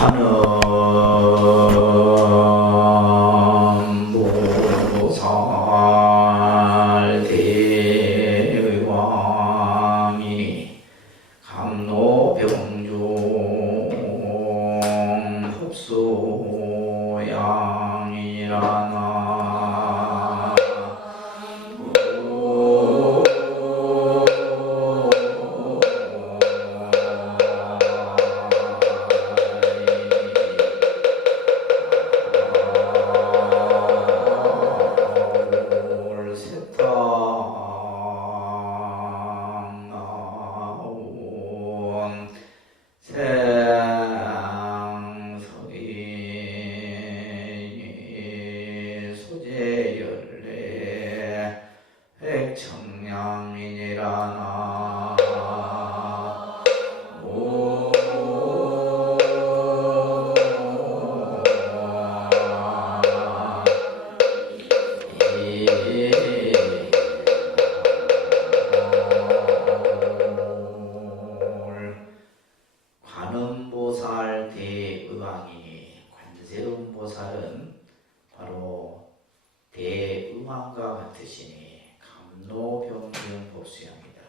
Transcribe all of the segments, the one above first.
관음보살 대왕이니 감로병중 흡수양이라나 소재열례 백청량이니라나 관음보살 대의왕이니 관세음보살은 바로 대의왕과 같으시니 감로병중 법수양이다.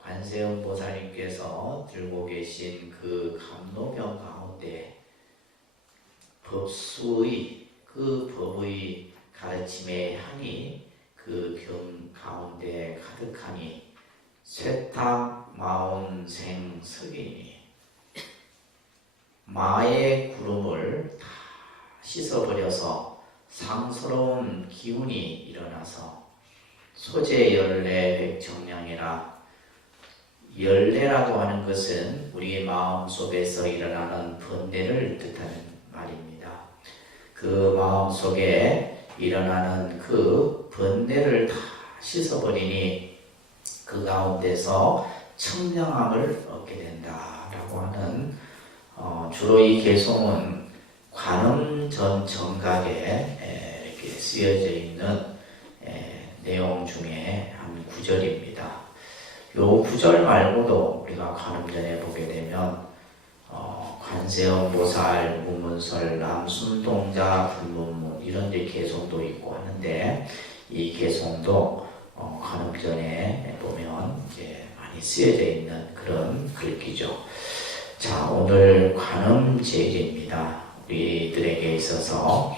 관세음보살님께서 들고 계신 그 감로병 가운데 법수의 그 법의 가르침의 향이 그 병 가운데 가득하니 쇠탁 마운생 석이니 마의 구름을 다 씻어버려서 상스러운 기운이 일어나서 소재열례 백청량이라. 열례라고 하는 것은 우리 마음속에서 일어나는 번뇌를 뜻하는 말입니다. 그 마음속에 일어나는 그 번뇌를 다 씻어버리니 그 가운데서 청량함을 얻게 된다라고 하는 주로 이 개송은 관음전 정각에 이렇게 쓰여져 있는 내용 중에 한 구절입니다. 요 구절 말고도 우리가 관음전에 보게 되면 관세음보살, 무문설, 남순동자, 불문문 이런 데 개송도 있고 하는데 이 개송도 관음전에 보면 이제 많이 쓰여져 있는 그런 글귀죠. 자, 오늘 관음제일입니다. 우리들에게 있어서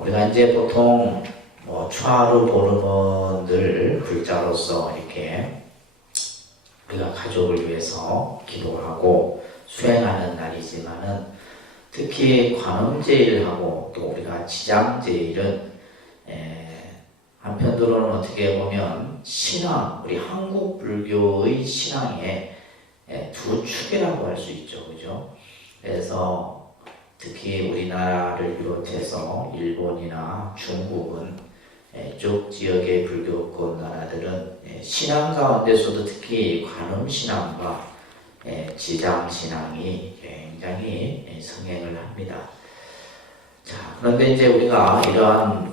우리가 이제 보통 추하루 보름은 늘 불자로서 이렇게 우리가 가족을 위해서 기도하고 수행하는 날이지만은 특히 관음제일하고 또 우리가 지장제일은 한편으로는 어떻게 보면 신앙, 우리 한국 불교의 신앙의 두 축이라고 할 수 있죠. 그죠? 그래서 특히 우리나라를 비롯해서 일본이나 중국은 쪽 지역의 불교권 나라들은 신앙 가운데서도 특히 관음신앙과 지장신앙이 굉장히 성행을 합니다. 자, 그런데 이제 우리가 이러한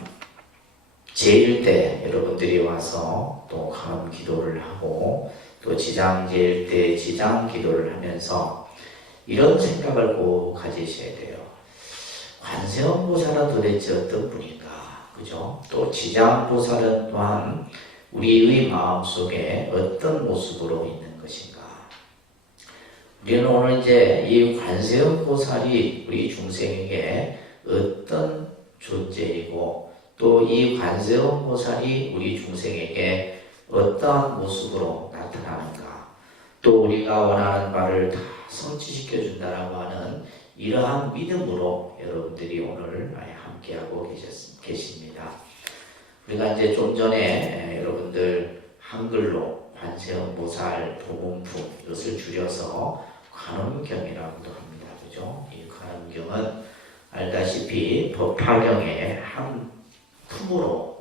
제일 때 여러분들이 와서 또 관음 기도를 하고 또 지장 제일 때 지장 기도를 하면서 이런 생각을 꼭 가지셔야 돼요. 관세음보살은 도대체 어떤 분인가? 그죠? 또 지장보살은 또한 우리의 마음속에 어떤 모습으로 있는 것인가? 우리는 오늘 이제 이 관세음보살이 우리 중생에게 어떤 존재이고 또 이 관세음보살이 우리 중생에게 어떠한 모습으로 나타나는가, 또 우리가 원하는 바를 다 성취시켜 준다라고 하는 이러한 믿음으로 여러분들이 오늘 함께하고 계십니다. 우리가 이제 좀 전에 여러분들 한글로 관세음보살 보문품, 이것을 줄여서 관음경이라고도 합니다. 그죠? 이 관음경은 알다시피 법화경의 한 품으로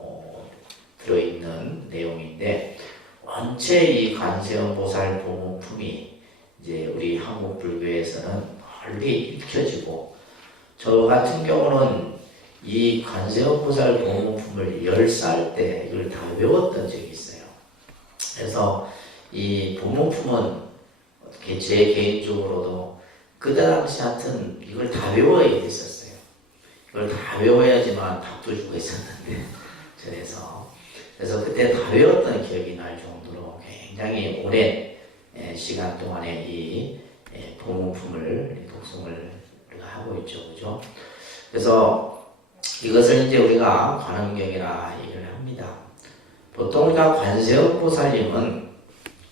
들어있는 내용인데, 원체 이 관세음보살 보문품이 이제 우리 한국 불교에서는 널리 읽혀지고, 저 같은 경우는 이 관세음보살 보문품을 10살 때 이걸 다 외웠던 적이 있어요. 그래서 이 보문품은 어떻게 제 개인적으로도 그때 당시 하여튼 이걸 다 외워야 됐었어요. 이걸 다 외워야지만 밥도 주고 있었는데 그래서 그때 다 외웠던 기억이 날 정도로 굉장히 오랜 시간 동안에 이 보문품을 독송을 우리가 하고 있죠, 그죠? 그래서 이것을 이제 우리가 관음경이라 얘기를 합니다. 보통 우리가 관세음보살님은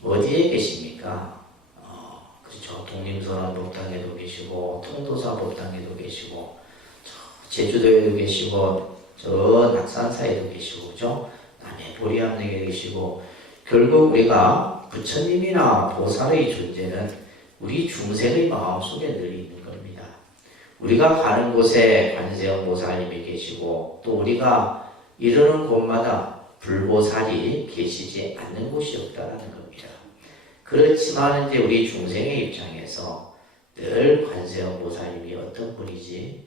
어디에 계십니까? 그렇죠. 독림선언법당에도 계시고 통도사법당에도 계시고 제주도에도 계시고 저 낙산사에도 계시고 그죠? 남해 보리암역에 계시고 결국 우리가 부처님이나 보살의 존재는 우리 중생의 마음속에 늘 있는 겁니다. 우리가 가는 곳에 관세음보살님이 계시고 또 우리가 이르는 곳마다 불보살이 계시지 않는 곳이 없다는 겁니다. 그렇지만 이제 우리 중생의 입장에서 늘 관세음보살님이 어떤 분이지,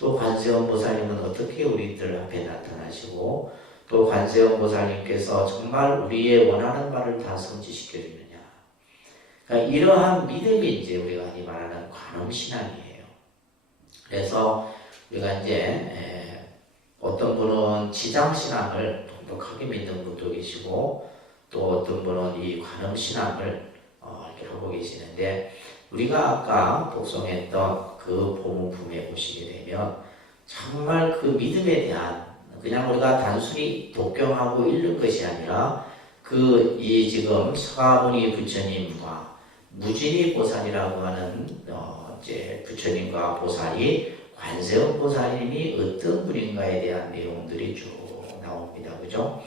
또 관세음보살님은 어떻게 우리들 앞에 나타나시고, 또 관세음보살님께서 정말 우리의 원하는 바를 다 성취시켜 주느냐. 그러니까 이러한 믿음이 이제 우리가 흔히 말하는 관음신앙이에요. 그래서 우리가 이제 어떤 분은 지장신앙을 독하게 믿는 분도 계시고 또 어떤 분은 이 관음신앙을 이렇게 하고 계시는데, 우리가 아까 독송했던 그 보문품에 보시게 되면 정말 그 믿음에 대한, 그냥 우리가 단순히 독경하고 읽는 것이 아니라 이 지금 서가모니 부처님과 무진이 보살이라고 하는 이제 부처님과 보살이 관세음보살님이 어떤 분인가에 대한 내용들이 쭉 나옵니다. 그죠?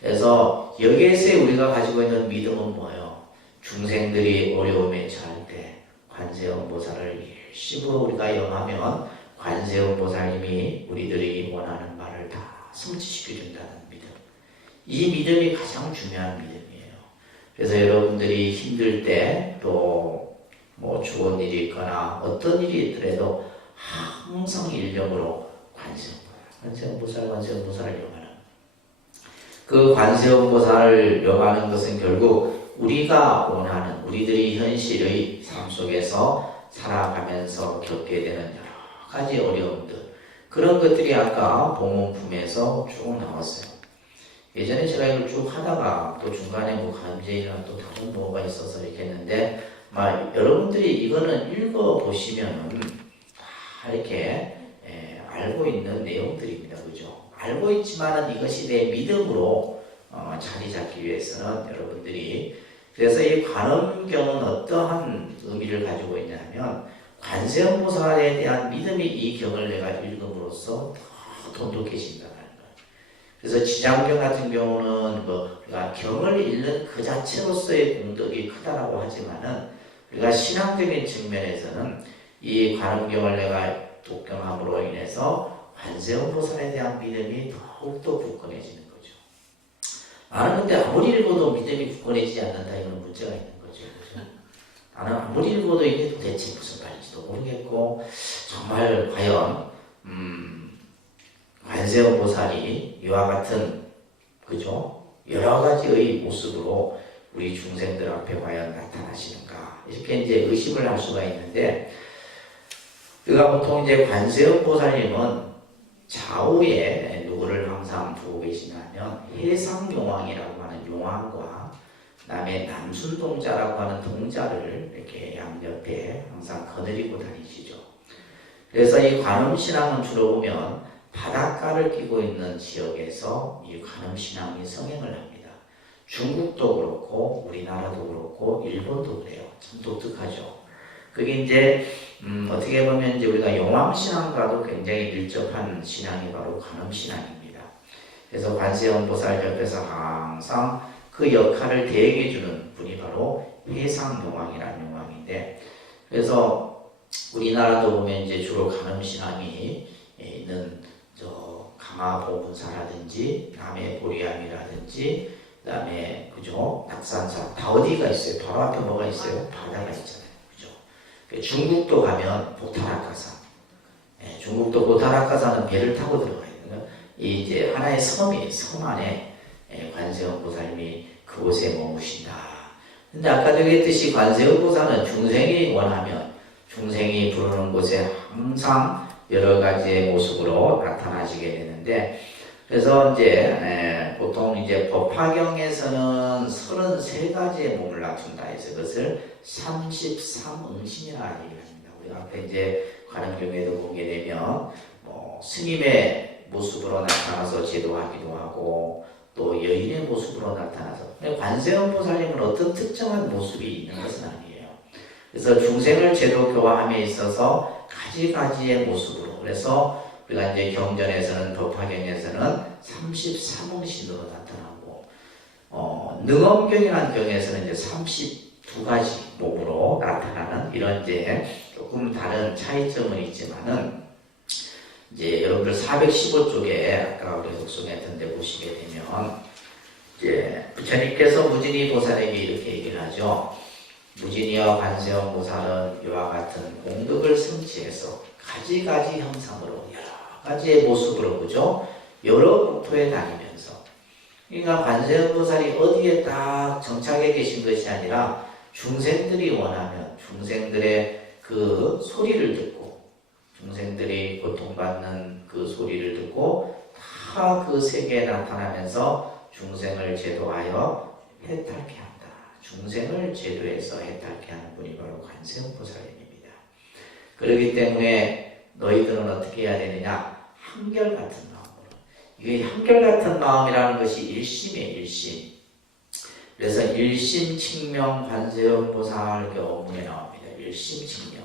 그래서 여기에서 우리가 가지고 있는 믿음은 뭐예요? 중생들이 어려움에 처할 때 관세음보살을 일심으로 우리가 영하면 관세음보살님이 우리들이 원하는 바를 다 성취시켜 준다는 믿음. 이 믿음이 가장 중요한 믿음이에요. 그래서 여러분들이 힘들 때 또 뭐 좋은 일이 있거나 어떤 일이 있더라도 항상 일념으로 관세음보살을 영하는, 그 관세음보살을 영하는 것은 결국 우리가 원하는, 우리들이 현실의 삶 속에서 살아가면서 겪게 되는 여러 가지 어려움들, 그런 것들이 아까 보문품에서 쭉 나왔어요. 예전에 제가 이걸 쭉 하다가 또 중간에 뭐 감제이나 또 다른 뭐가 있어서 이렇게 했는데, 여러분들이 이거는 읽어보시면은 다 이렇게 알고 있는 내용들입니다. 그죠? 알고 있지만은 이것이 내 믿음으로 자리 잡기 위해서는 여러분들이, 그래서 이 관음경은 어떠한 의미를 가지고 있냐면 관세음보살에 대한 믿음이 이 경을 내가 읽음으로써 더 돈독해진다는 거예요. 그래서 지장경 같은 경우는 우리가 경을 읽는 그 자체로서의 공덕이 크다라고 하지만은, 우리가 신앙적인 측면에서는 이 관음경을 내가 독경함으로 인해서 관세음보살에 대한 믿음이 더욱더 굳건해지는 거죠. 나는 근데 아무리 읽어도 믿음이 굳건해지지 않는다, 이건 문제가 있는 거죠. 그렇죠? 나는 아무리 읽어도 이게 도대체 무슨 말인지도 모르겠고, 정말 과연 관세음보살이 이와 같은, 그죠? 여러 가지의 모습으로 우리 중생들 앞에 과연 나타나시는가, 이렇게 이제 의심을 할 수가 있는데, 우리가 보통 이제 관세음보살님은 좌우에 누구를 항상 두고 계시냐면 해상용왕이라고 하는 용왕과 그다음에 남순동자라고 하는 동자를 이렇게 양옆에 항상 거느리고 다니시죠. 그래서 이 관음신앙은 주로 보면 바닷가를 끼고 있는 지역에서 이 관음신앙이 성행을 합니다. 중국도 그렇고 우리나라도 그렇고 일본도 그래요. 참 독특하죠. 그게 이제 어떻게 보면 이제 우리가 용왕신앙과도 굉장히 밀접한 신앙이 바로 관음신앙입니다. 그래서 관세음보살 옆에서 항상 그 역할을 대행해주는 분이 바로 해상용왕이라는 용왕인데, 그래서 우리나라도 보면 이제 주로 관음신앙이 있는 강화보문사라든지 남해 보리암이라든지 그다음에 그죠, 낙산사 다 어디가 있어요? 바로 앞에 뭐가 있어요? 바다가 있잖아요. 중국도 가면 보타라카산, 중국도 보타라카산은 배를 타고 들어가야 돼요. 이 이제 하나의 섬이에요. 섬 안에 관세음보살님이 그곳에 머무신다. 근데 아까도 얘기했듯이 관세음보살은 중생이 원하면 중생이 부르는 곳에 항상 여러 가지의 모습으로 나타나시게 되는데, 그래서 이제 보통 이제 법화경에서는 33가지의 몸을 갖춘다 해서 그것을 33응신이라 얘기합니다. 우리 앞에 이제 관음경에도 보게 되면 스님의 모습으로 나타나서 제도하기도 하고 또 여인의 모습으로 나타나서, 관세음보살님은 어떤 특정한 모습이 있는 것은 아니에요. 그래서 중생을 제도 교화함에 있어서 가지가지의 모습으로, 그래서 우리가 이제 경전에서는 법화경에서는 33응신으로 나타나고, 능엄경이라는 경에서는 이제 32가지 몸으로 나타나는 이런 이제 조금 다른 차이점은 있지만은, 이제 여러분들 415쪽에 아까 우리 독송했던 데 보시게 되면 이제 부처님께서 무진이 보살에게 이렇게 얘기를 하죠. 무진이와 관세음 보살은 이와 같은 공덕을 성취해서 가지가지 형상으로 여러 가지의 모습으로, 그죠? 여러 국토에 다니면서, 그러니까 관세음 보살이 어디에 딱 정착해 계신 것이 아니라 중생들이 원하면 중생들의 그 소리를 듣고, 중생들이 고통받는 그 소리를 듣고 다 그 세계에 나타나면서 중생을 제도하여 해탈케 한다. 중생을 제도해서 해탈케 하는 분이 바로 관세음보살님입니다. 그렇기 때문에 너희들은 어떻게 해야 되느냐? 한결같은 마음으로. 이게 한결같은 마음이라는 것이 일심이에요. 일심. 그래서 일심칭명 관세음보살 업문에 나옵니다. 일심칭명.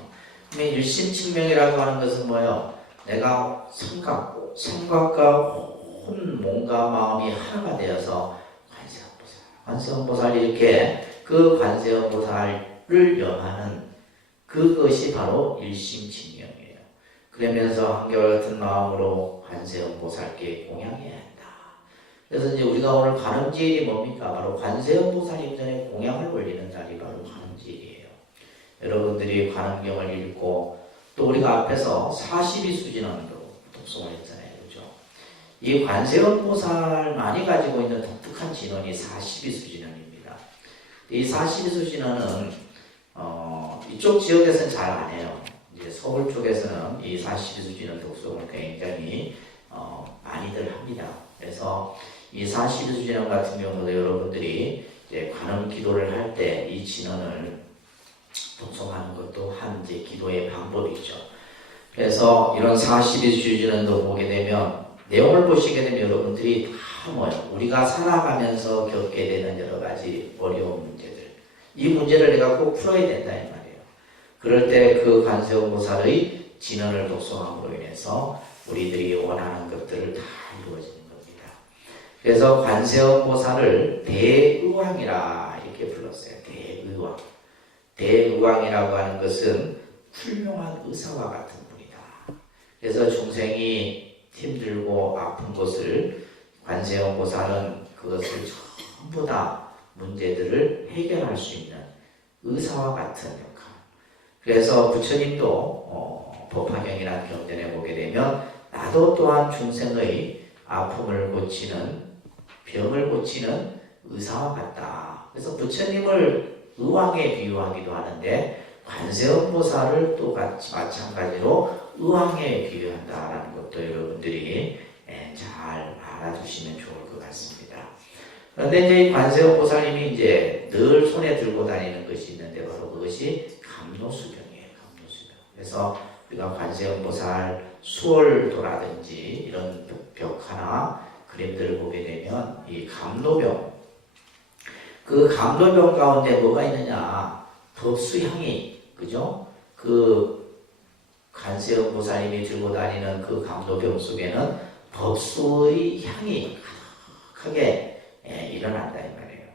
일심칭명이라고 하는 것은 뭐예요? 내가 생각과 몸과 마음이 하나가 되어서 관세음보살 이렇게 그 관세음보살을 염하는 그것이 바로 일심칭명이에요. 그러면서 한결같은 마음으로 관세음보살께 공양해야 한다. 그래서 이제 우리가 오늘 관음지일이 뭡니까? 바로 관세음보살 임전에 공양을 올리는 날이 바로 관음지일이에요. 여러분들이 관음경을 읽고 또 우리가 앞에서 42수진원도 독송을 했잖아요. 그죠? 이 관세음보살만이 가지고 있는 독특한 진원이 42수진원입니다. 이 42수진원은 이쪽 지역에서는 잘 안 해요. 이제 서울 쪽에서는 이 42수진원 독송을 굉장히 많이들 합니다. 그래서 이 42수진원 같은 경우도 여러분들이 이제 관음 기도를 할 때 이 진원을 독송하는 것도 한 이제 기도의 방법이죠. 그래서 이런 42수진원도 보게 되면 내용을 보시게 되면 여러분들이 다 뭐예요? 우리가 살아가면서 겪게 되는 여러 가지 어려운 문제들, 이 문제를 내가 꼭 풀어야 된다 이 말이에요. 그럴 때 그 관세음보살의 진언을 독송함으로 인해서 우리들이 원하는 것들을 다 이루어지는 겁니다. 그래서 관세음보살을 대의왕이라 이렇게 불렀어요. 대의왕. 대의왕이라고 하는 것은 훌륭한 의사와 같은 분이다. 그래서 중생이 힘들고 아픈 것을 관세음보살은 그것을 전부 다 문제들을 해결할 수 있는 의사와 같은 역할. 그래서 부처님도 법화경이라는 경전에 보게 되면 나도 또한 중생의 아픔을 고치는, 병을 고치는 의사와 같다. 그래서 부처님을 의왕에 비유하기도 하는데 관세음보살을 또 같이 마찬가지로 의왕에 비유한다라는 것도 여러분들이 잘 알아두시면 좋을 것 같습니다. 그런데 이제 관세음보살님이 이제 늘 손에 들고 다니는 것이 있는데 바로 그것이 감로수병이에요. 감로수병. 그래서 우리가 관세음보살 수월도라든지 이런 벽화나 그림들을 보게 되면 이 감로병, 그 감로병 가운데 뭐가 있느냐? 법수향이, 그죠? 그 관세음보살님이 들고 다니는 그 감로병 속에는 법수의 향이 가득하게 일어난다 이 말이에요.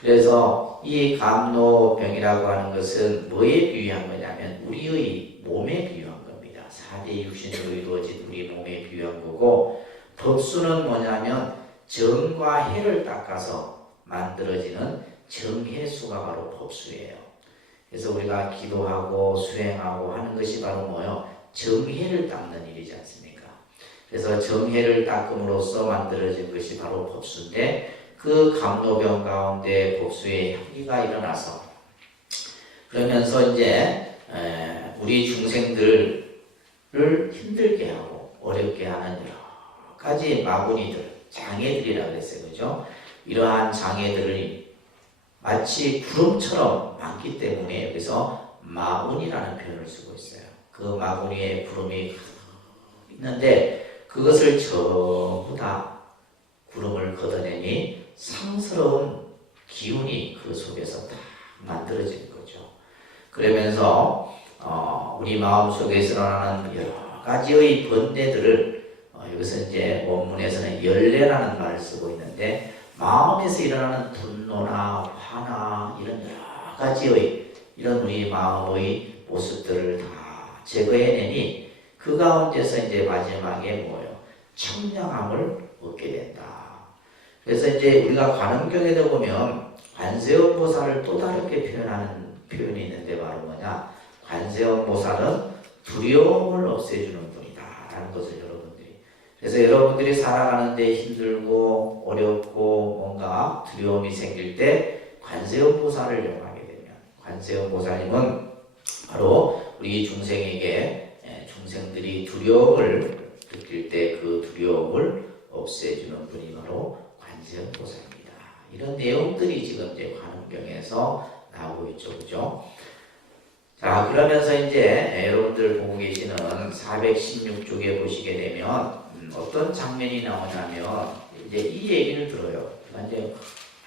그래서 이 감로병이라고 하는 것은 뭐에 비유한 거냐면 우리의 몸에 비유한 겁니다. 4대 육신으로 이루어진 우리 몸에 비유한 거고, 법수는 뭐냐면 정과 해를 닦아서 만들어지는 정해수가 바로 법수예요. 그래서 우리가 기도하고 수행하고 하는 것이 바로 뭐예요? 정해를 닦는 일이지 않습니까? 그래서 정해를 닦음으로써 만들어진 것이 바로 법수인데, 그 감로병 가운데 법수의 향기가 일어나서 그러면서 이제 우리 중생들을 힘들게 하고 어렵게 하는 여러 가지 마구니들, 장애들이라고 그랬어요. 그죠? 이러한 장애들이 마치 구름처럼 많기 때문에 여기서 마운이라는 표현을 쓰고 있어요. 그 마구니에 구름이 있는데 그것을 전부 다 구름을 걷어내니 상스러운 기운이 그 속에서 다 만들어지는 거죠. 그러면서 우리 마음속에서 일어나는 여러 가지의 번뇌들을 여기서 이제 원문에서는 열뇌라는 말을 쓰고 있는데 마음에서 일어나는 분노나 화나 이런 여러 가지의 이런 우리 마음의 모습들을 다 제거해내니 그 가운데서 이제 마지막에 뭐예요? 청량함을 얻게 된다. 그래서 이제 우리가 관음경에도 보면 관세음 보살을 또 다르게 표현하는 표현이 있는데 바로 뭐냐? 관세음 보살은 두려움을 없애주는 분이다 라는 것을 여러분들이, 그래서 여러분들이 살아가는데 힘들고 어렵고 뭔가 두려움이 생길 때 관세음 보살을 영하게 되면 관세음 보살님은 바로 우리 중생들이 두려움을 느낄 때 그 두려움을 없애주는 분이 바로 관세음 보살입니다. 이런 내용들이 지금 이제 관음경에서 나오고 있죠. 그죠? 자, 그러면서 이제 여러분들 보고 계시는 416쪽에 보시게 되면 어떤 장면이 나오냐면 이제 이 얘기를 들어요. 이제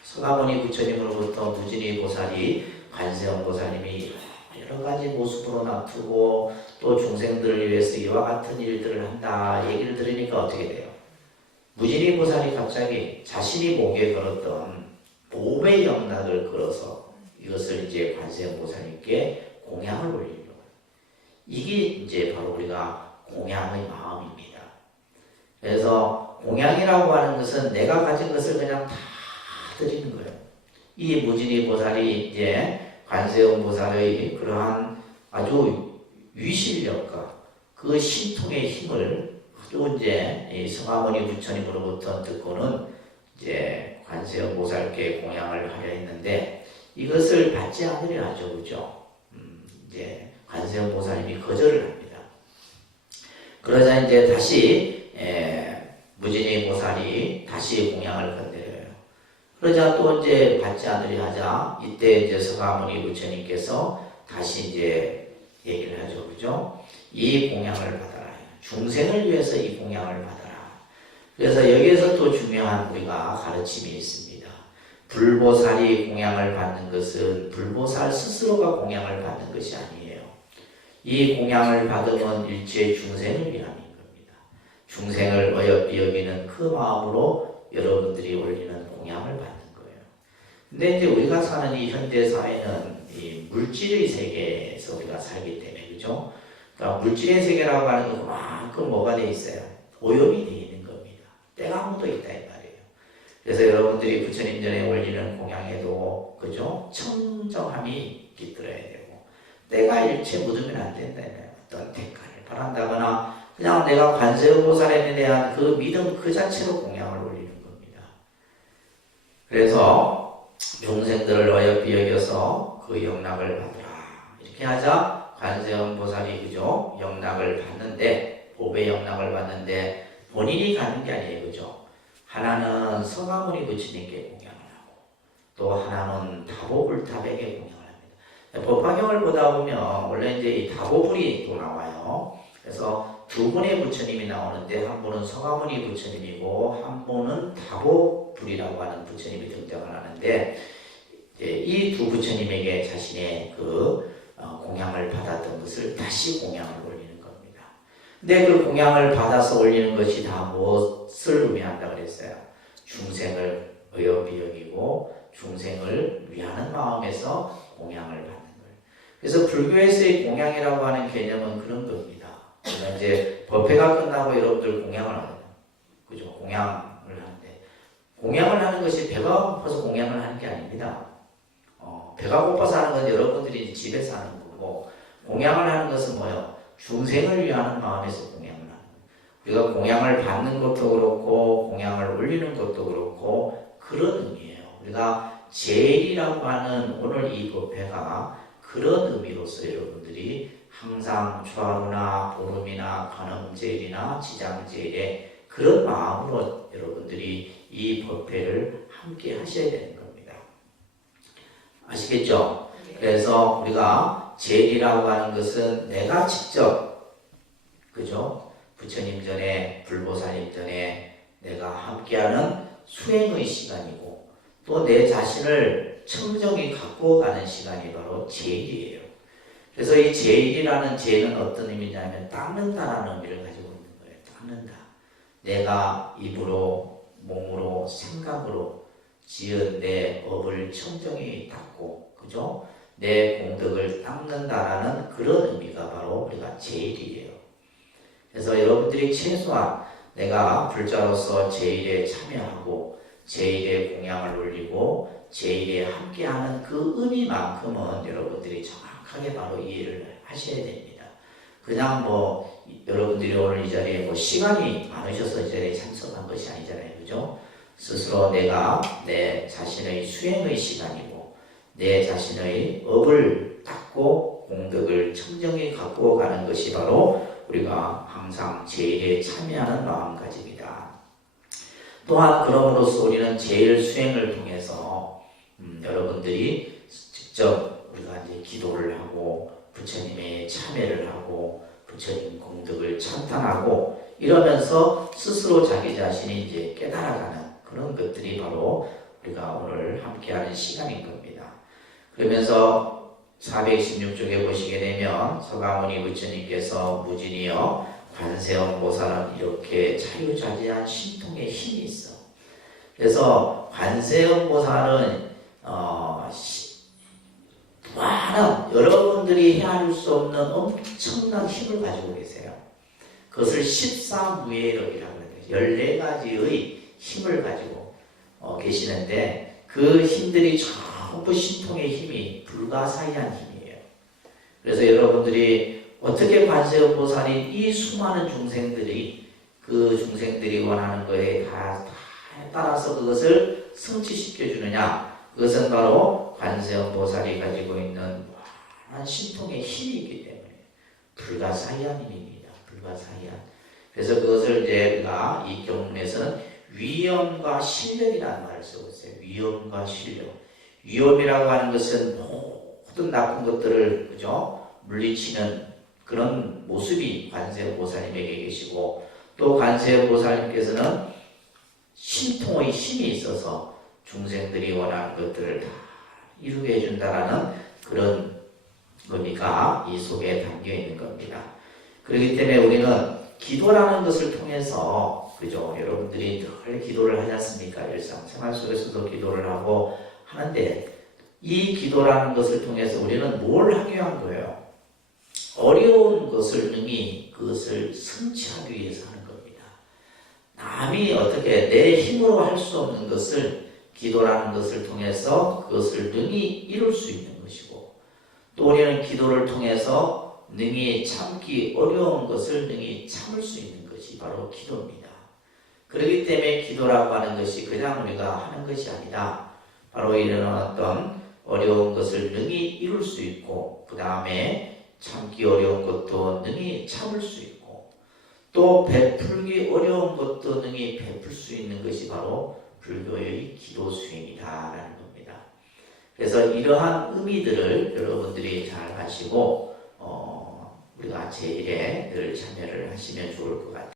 서가모니 부처님으로부터 무진이 보살이 관세음 보살님이 여러 가지 모습으로 나타나고 또 중생들을 위해서 이와 같은 일들을 한다 얘기를 들으니까 어떻게 돼요? 무진이 보살이 갑자기 자신이 목에 걸었던 봄의 영락을 걸어서 이것을 이제 관세음 보살님께 공양을 올리려고 해요. 이게 이제 바로 우리가 공양의 마음입니다. 그래서 공양이라고 하는 것은 내가 가진 것을 그냥 다 드리는 거예요. 이 무진이 보살이 이제 관세음 보살의 그러한 아주 위실력과 그 신통의 힘을 아주 이제 이 서가모니 부처님으로부터 듣고는 이제 관세음 보살께 공양을 하려 했는데 이것을 받지 않으려 하죠. 그죠? 이제 관세음 보살님이 거절을 합니다. 그러자 이제 다시 무진이 보살이 다시 공양을 건드려요. 그러자 또 이제 받지 않으려 하자 이때 이제 서가모니 부처님께서 다시 이제 얘기를 하죠. 그죠? 이 공양을 받아라. 중생을 위해서 이 공양을 받아라. 그래서 여기에서 또 중요한 우리가 가르침이 있습니다. 불보살이 공양을 받는 것은 불보살 스스로가 공양을 받는 것이 아니에요. 이 공양을 받으면 일체 중생을 위함인 겁니다. 중생을 어여삐 여기는 그 마음으로 여러분들이 올리는 공양을 받는 거예요. 근데 이제 우리가 사는 이 현대 사회는 이 물질의 세계에서 우리가 살기 때문에, 그죠? 그러니까 물질의 세계라고 하는 건 그만큼 뭐가 돼 있어요? 오염이 돼 있는 겁니다. 때가 묻어 있다 이 말이에요. 그래서 여러분들이 부처님 전에 올리는 공양에도, 그죠? 청정함이 깃들어야 되고, 때가 일체 묻으면 안 된다. 어떤 대가를 바란다거나, 그냥 내가 관세음 보살에 대한 그 믿음 그 자체로 공양을 올리는 겁니다. 그래서 중생들을 어여삐 여겨서 그 영락을 받으라. 이렇게 하자 관세음 보살이, 그죠? 영락을 받는데, 보배 영락을 받는데 본인이 가는 게 아니에요. 그죠? 하나는 서가모니 부처님께 공양을 하고 또 하나는 다보불탑에게 공양을 합니다. 법화경을 보다 보면 원래 이제 이 다보불이 또 나와요. 그래서 두 분의 부처님이 나오는데 한 분은 서가모니 부처님이고 한 분은 다보불이라고 하는 부처님이 등장을 하는데 이 두 부처님에게 자신의 그 공양을 받았던 것을 다시 공양을 올리는 겁니다. 근데 그 공양을 받아서 올리는 것이 다 무엇을 의미한다고 그랬어요? 중생을 어여삐 여기고 중생을 위하는 마음에서 공양을 받는 거예요. 그래서 불교에서의 공양이라고 하는 개념은 그런 겁니다. 그러니까 이제 법회가 끝나고 여러분들 공양을 하거든요. 그죠? 공양을 하는데 공양을 하는 것이 배가 고파서 공양을 하는 게 아닙니다. 배가 고파서 하는 건 여러분들이 집에서 하는 거고, 공양을 하는 것은 뭐예요? 중생을 위하는 마음에서 공양을 하는 거예요. 우리가 공양을 받는 것도 그렇고 공양을 올리는 것도 그렇고 그런 의미예요. 우리가 제일이라고 하는 오늘 이 법회가 그런 의미로서 여러분들이 항상 초하루나 보름이나 간음제일이나 지장제일에 그런 마음으로 여러분들이 이 법회를 함께 하셔야 되는 겁니다. 아시겠죠? 그래서 우리가 제일이라고 하는 것은 내가 직접, 그죠? 부처님 전에, 불보살님 전에 내가 함께하는 수행의 시간이고, 또 내 자신을 청정히 갖고 가는 시간이 바로 제일이에요. 그래서 이 제일이라는 제는 어떤 의미냐면 닦는다라는 의미를 가지고 있는 거예요. 닦는다. 내가 입으로, 몸으로, 생각으로 지은 내 업을 청정히 닦고, 그죠? 내 공덕을 닦는다라는 그런 의미가 바로 우리가 제일이에요. 그래서 여러분들이 최소한 내가 불자로서 제일에 참여하고 제일에 공양을 올리고 제일에 함께하는 그 의미만큼은 여러분들이 정확하게 바로 이해를 하셔야 됩니다. 그냥 뭐 여러분들이 오늘 이 자리에 뭐 시간이 많으셔서 이 자리에 참석한 것이 아니잖아요. 그죠? 스스로 내가 내 자신의 수행의 시간이고 내 자신의 업을 닦고 공덕을 청정히 갖고 가는 것이 바로 우리가 항상 제일에 참여하는 마음가짐이다. 또한 그럼으로써 우리는 제일 수행을 통해서 여러분들이 직접 우리가 이제 기도를 하고 부처님의 참여를 하고 부처님 공덕을 찬탄하고 이러면서 스스로 자기 자신이 이제 깨달아가는 그런 것들이 바로 우리가 오늘 함께하는 시간인 겁니다. 그러면서 416쪽에 보시게 되면 서가모니 부처님께서 무진이여 관세음 보살은 이렇게 자유자재한 신통의 힘이 있어. 그래서 관세음 보살은 무한한 여러분들이 헤아릴 수 없는 엄청난 힘을 가지고 계세요. 그것을 14무예력이라고 해요. 14가지의 힘을 가지고 계시는데 그 힘들이 전부 신통의 힘이 불가사의한 힘이에요. 그래서 여러분들이 어떻게 관세음 보살이 이 수많은 중생들이 그 중생들이 원하는 거에 다 따라서 그것을 성취시켜 주느냐? 그것은 바로 관세음 보살이 가지고 있는 무한한 신통의 힘이기 때문에 불가사의한 힘입니다. 불가사의한. 그래서 그것을 이제 우리가 이 경문에서는 위엄과 실력이라는 말을 쓰고 있어요. 위엄과 실력. 위엄이라고 하는 것은 모든 나쁜 것들을 그죠? 물리치는 그런 모습이 관세음 보살님에게 계시고 또 관세음 보살님께서는 신통의 힘이 있어서 중생들이 원하는 것들을 다 이루게 해준다라는 그런 의미가 이 속에 담겨 있는 겁니다. 그렇기 때문에 우리는 기도라는 것을 통해서 그죠? 여러분들이 늘 기도를 하지 않습니까? 일상생활 속에서도 기도를 하고 하는데 이 기도라는 것을 통해서 우리는 뭘 하기 위한 거예요? 어려운 것을 능히 그것을 성취하기 위해서 하는 겁니다. 남이 어떻게 내 힘으로 할 수 없는 것을 기도라는 것을 통해서 그것을 능히 이룰 수 있는 것이고 또 우리는 기도를 통해서 능히 참기 어려운 것을 능히 참을 수 있는 것이 바로 기도입니다. 그렇기 때문에 기도라고 하는 것이 그냥 우리가 하는 것이 아니라 바로 이런 어떤 어려운 것을 능히 이룰 수 있고 그 다음에 참기 어려운 것도 능히 참을 수 있고 또 베풀기 어려운 것도 능히 베풀 수 있는 것이 바로 불교의 기도 수행이다라는 겁니다. 그래서 이러한 의미들을 여러분들이 잘 아시고 우리가 제일에 늘 참여를 하시면 좋을 것 같아요.